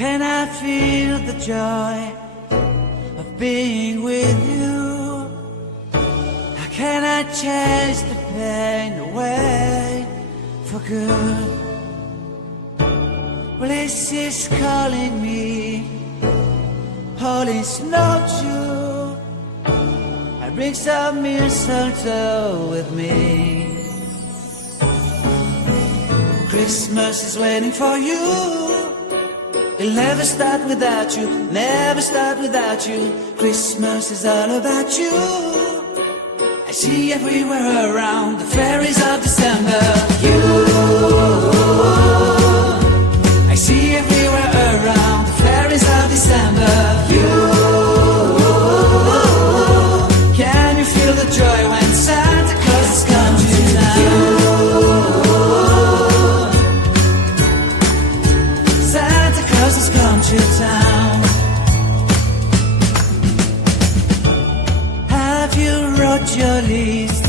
can I feel the joy of being with you? How can I chase the pain away for good? Well, this is calling me, all is not true. I bring some mistletoe with me. Christmas is waiting for you. It'll never start without you, never start without you. Christmas is all about you. I see everywhere around the fairies of December. You, I see everywhere around the fairies of December. You, can you feel the joy when Santa Claus comes to town? Come to town. Have you wrote your list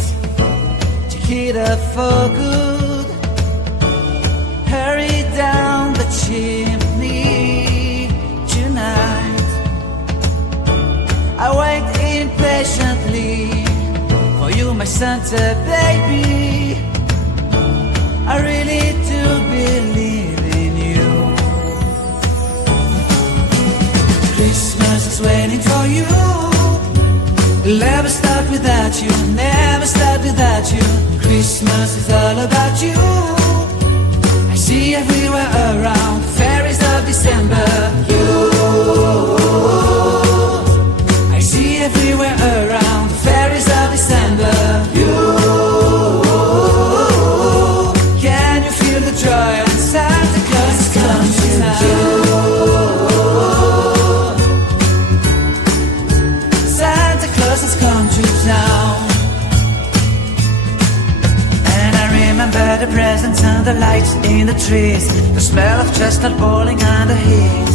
to get up for good? Hurry down the chimney tonight. I wait impatiently for you, my Santa baby. I really do believe in you. Christmas is waiting for you. It'll never start without you, never start without you. Christmas is all about you. I see everywhere around the fairies of December. You, I see everywhere around the fairies of December. You, can you feel the joy when Santa Claus comes to town? Has come to town. And I remember the presents and the lights in the trees, the smell of chestnut boiling under heat.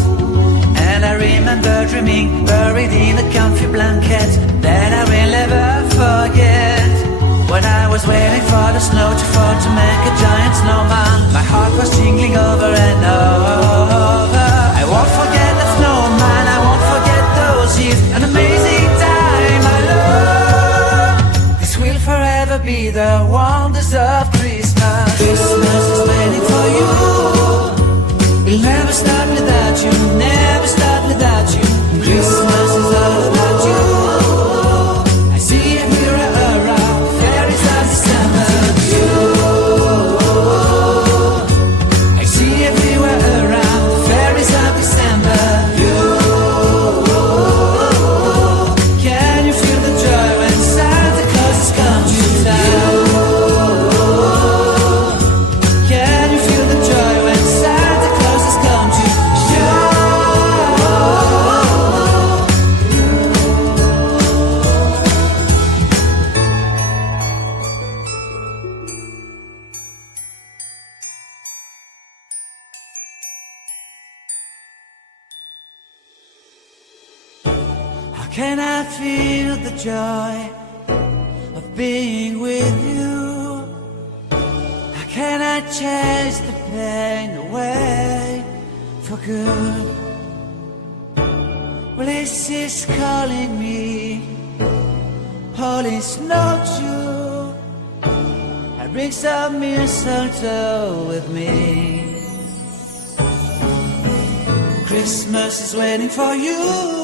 And I remember dreaming, buried in a comfy blanket that I will never forget. When I was waiting for the snow to fall to make a giant snowman, my heart was jingling over and over. I won't forget the snowman, I won't forget those years, an amazing time I love. This will forever be the wonders of Christmas. Christmas is waiting for you. It'll never start without you, never start without you. Christmas is all about you. I see everywhere around the fairies of December. You, I see everywhere around the fairies of December. You, can you feel the joy when Santa Claus has come to town? Can you feel the joy when Santa Claus has come to town? How can I feel the joy of being with you? How can I chase the pain away for good? Well, this is calling me, all is not true. I bring some mistletoe with me. Christmas is waiting for you.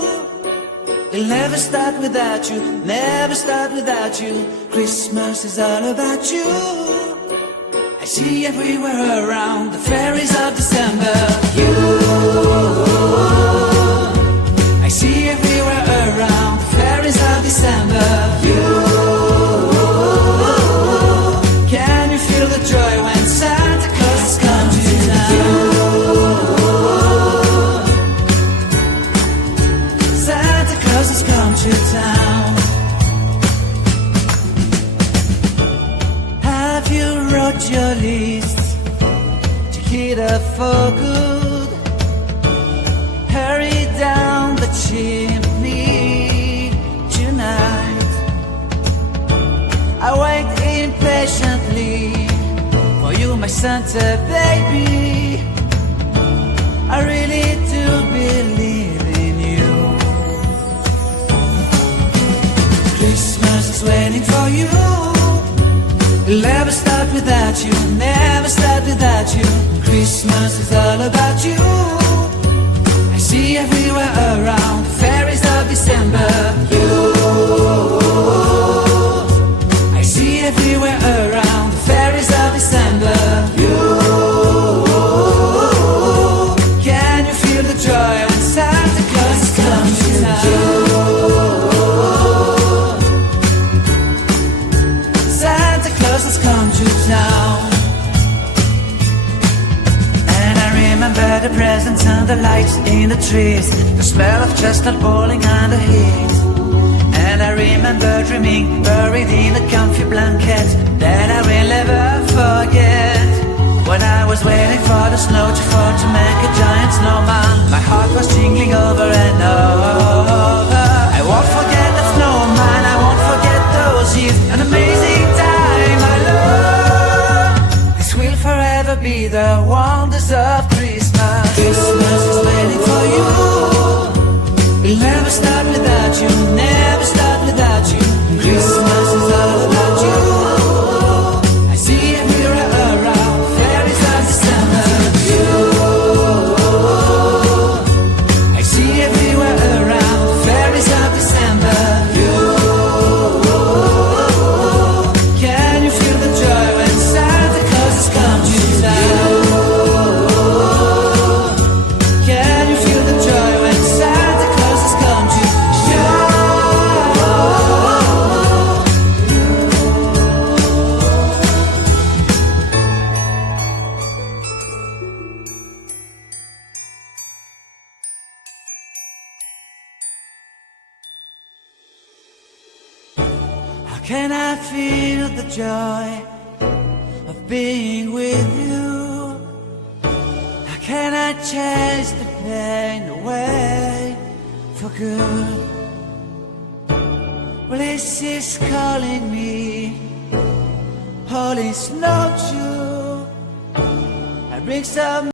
It'll never start without you, never start without you. Christmas is all about you. I see everywhere around the fairies of December. You, I see everywhere around the fairies of December. You, can you feel the joy when Santa Claus has come to town? Santa Claus has come to town. Have you wrote your list to get up for good? Hurry down the chimney tonight. I wait impatiently for you, my Santa baby. I really do believe in you. Christmas is waiting for you. It'll never start without you, never start without you. Christmas is all about you. I see everywhere around the fairies of December. You, I see everywhere around the fairies of December. You, can you feel the joy when Santa Claus is coming to town? Santa Claus has come to town. And I remember the presents and the lights in the trees, the smell of chestnut boiling and the heat. And I remember dreaming, buried in a comfy blanket, that I will never forget. When I was waiting for the snow to fall to make a giant snowman, my heart was jingling over and over. I won't forget the snowman, I won't forget those years, an amazing time I love. This will forever be the wonders of Christmas. Christmas is waiting for you. We'll never start without you, never start without you. Christmas is all about you. I see everywhere around fairies of December. You, I see everywhere around fairies of December. You, can you feel the joy when Santa Claus has come to town? Can you feel the joy when Santa Claus has come to town? How can I feel the joy of being with you? How can I chase the pain away for good? Well, this is calling me, all is not true. I bring some